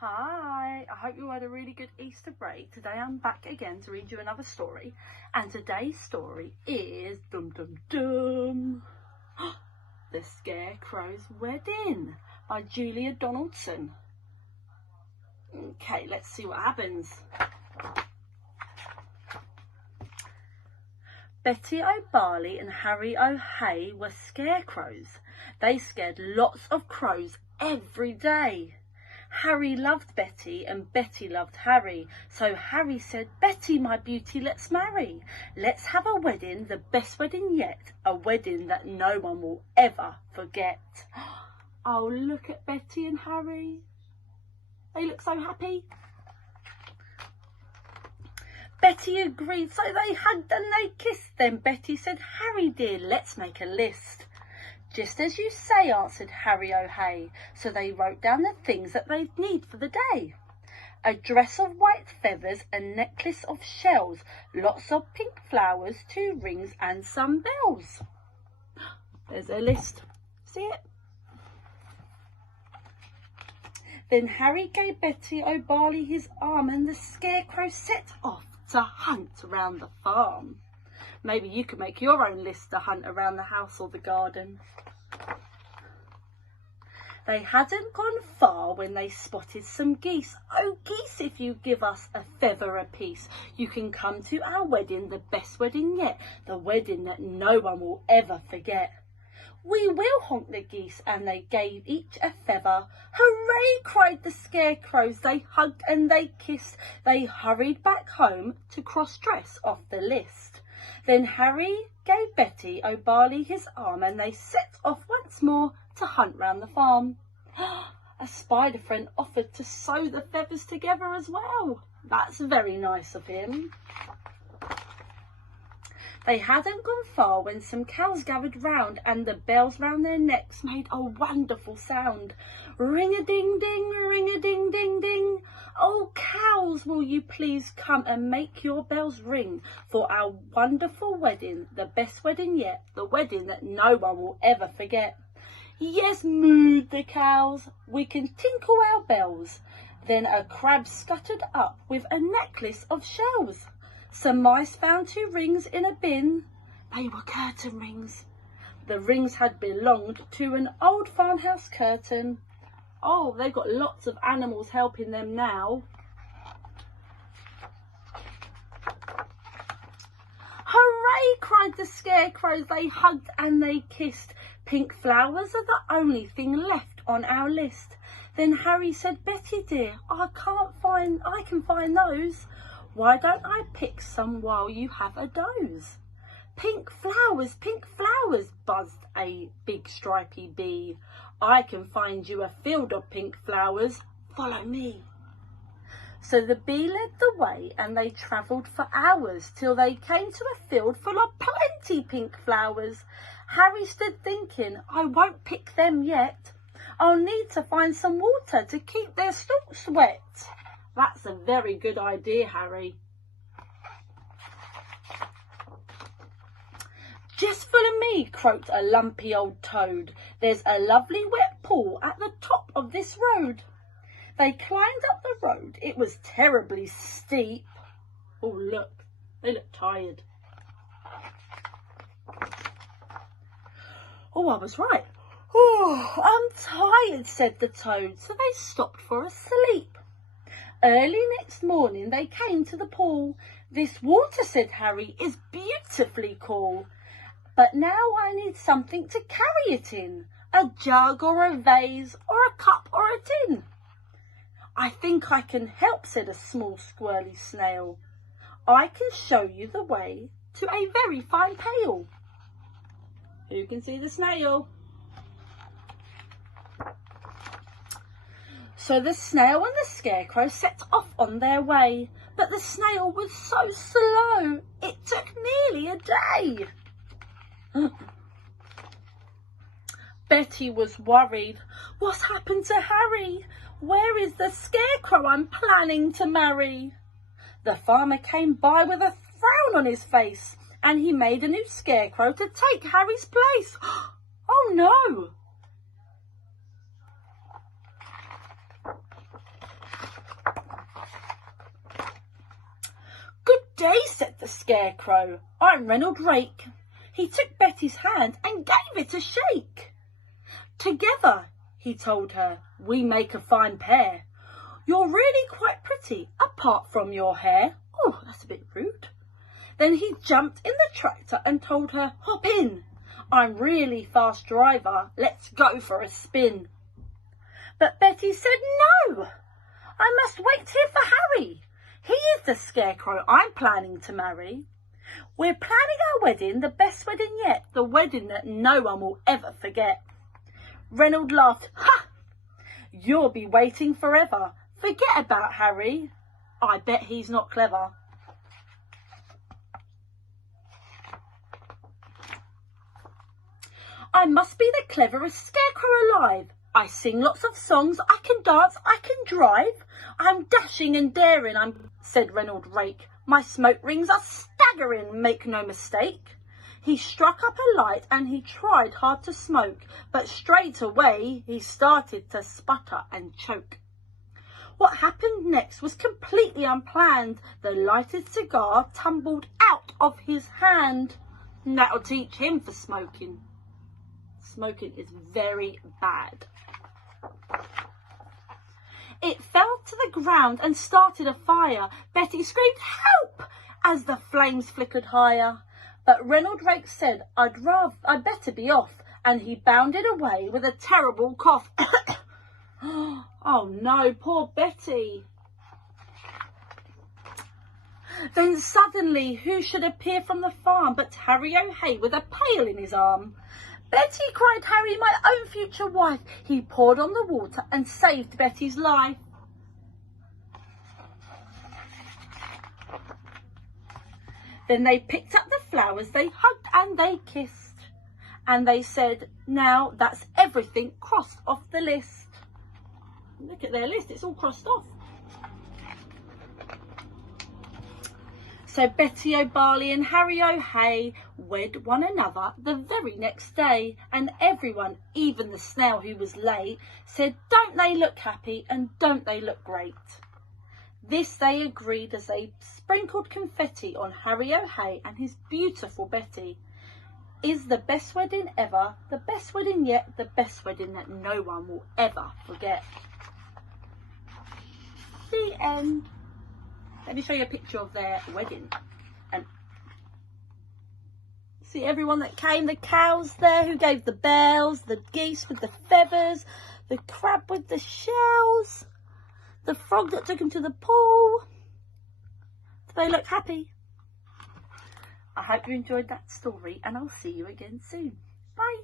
Hi, I hope you had a really good Easter break. Today I'm back again to read you another story, and today's story is Dum Dum Dum, The Scarecrow's Wedding by Julia Donaldson. Okay, let's see what happens. Betty O'Barley and Harry O'Hay were scarecrows. They scared lots of crows every day. Harry loved Betty and Betty loved Harry, so Harry said, "Betty, my beauty, let's marry. Let's have a wedding, the best wedding yet, a wedding that no one will ever forget." Oh, look at Betty and Harry. They look so happy. Betty agreed, so they hugged and they kissed. Then Betty said, "Harry dear, let's make a list." "Just as you say," answered Harry O'Hay. So they wrote down the things that they'd need for the day. A dress of white feathers, a necklace of shells, lots of pink flowers, 2 rings and some bells. There's their list. See it? Then Harry gave Betty O'Barley his arm and the scarecrow set off to hunt round the farm. Maybe you could make your own list to hunt around the house or the garden. They hadn't gone far when they spotted some geese. "Oh, geese, if you give us a feather apiece, you can come to our wedding, the best wedding yet, the wedding that no one will ever forget." "We will," honked the geese, and they gave each a feather. "Hooray!" cried the scarecrows. They hugged and they kissed. They hurried back home to cross-dress off the list. Then Harry gave Betty O'Barley his arm and they set off once more to hunt round the farm. A spider friend offered to sew the feathers together as well. That's very nice of him. They hadn't gone far when some cows gathered round and the bells round their necks made a wonderful sound. Ring-a-ding-ding, ring-a-ding-ding-ding. "Oh, cows, will you please come and make your bells ring for our wonderful wedding, the best wedding yet, the wedding that no one will ever forget?" "Yes," mooed the cows, "we can tinkle our bells." Then a crab scuttered up with a necklace of shells. Some mice found 2 rings in a bin. They were curtain rings. The rings had belonged to an old farmhouse curtain. Oh, they've got lots of animals helping them now. "Hooray!" cried the scarecrows. They hugged and they kissed. "Pink flowers are the only thing left on our list." Then Harry said, "Betty dear, I can find those. Why don't I pick some while you have a doze?" Pink flowers, buzzed a big stripy bee. "I can find you a field of pink flowers. Follow me." So the bee led the way and they travelled for hours till they came to a field full of plenty pink flowers. Harry stood thinking, "I won't pick them yet. I'll need to find some water to keep their stalks wet." That's a very good idea, Harry. "Just follow me," croaked a lumpy old toad. "There's a lovely wet pool at the top of this road." They climbed up the road. It was terribly steep. Oh, look, they look tired. Oh, I was right. "Oh, I'm tired," said the toad, so they stopped for a sleep. Early next morning they came to the pool. "This water," said Harry, "is beautifully cool. But now I need something to carry it in, a jug or a vase or a cup or a tin." "I think I can help," said a small squirrely snail. "I can show you the way to a very fine pail." Who can see the snail? So the snail and the scarecrow set off on their way, but the snail was so slow it took nearly a day. Betty was worried. "What's happened to Harry? Where is the scarecrow I'm planning to marry?" The farmer came by with a frown on his face, and he made a new scarecrow to take Harry's place. Oh no! day, said the Scarecrow. I'm Reynard Rake. He took Betty's hand and gave it a shake. Together, he told her, we make a fine pair. You're really quite pretty, apart from your hair. Oh, that's a bit rude. Then he jumped in the tractor and told her, hop in. I'm really fast driver. Let's go for a spin. But Betty said, no, I must wait here for Harry. He is the Scarecrow I'm planning to marry. We're planning our wedding, the best wedding yet, the wedding that no one will ever forget. Reynard laughed, ha! You'll be waiting forever. Forget about Harry. I bet he's not clever. I must be the cleverest Scarecrow alive. I sing lots of songs, I can dance, I can drive. I'm dashing and daring, said Reynard Rake. My smoke rings are staggering, make no mistake. He struck up a light and he tried hard to smoke, but straight away he started to sputter and choke. What happened next was completely unplanned. The lighted cigar tumbled out of his hand. And that'll teach him for smoking. Smoking is very bad. It fell to the ground and started a fire. Betty screamed, help, as the flames flickered higher. But Reynard Rake said, I'd better be off, and he bounded away with a terrible cough. Oh no, poor Betty. Then suddenly, who should appear from the farm but Harry O'Hay with a pail in his arm. Betty, cried Harry, my own future wife. He poured on the water and saved Betty's life. Then they picked up the flowers, they hugged and they kissed. And they said, now that's everything crossed off the list. Look at their list, it's all crossed off. So Betty O'Barley and Harry O'Hay wed one another the very next day, and everyone, even the snail who was late, said, don't they look happy and don't they look great? This they agreed as they sprinkled confetti on Harry O'Hay and his beautiful Betty. Is the best wedding ever, the best wedding yet, the best wedding that no one will ever forget. The end. Let me show you a picture of their wedding. And see everyone that came, the cows there who gave the bells, the geese with the feathers, the crab with the shells, the frog that took him to the pool. Do they look happy? I hope you enjoyed that story and I'll see you again soon. Bye.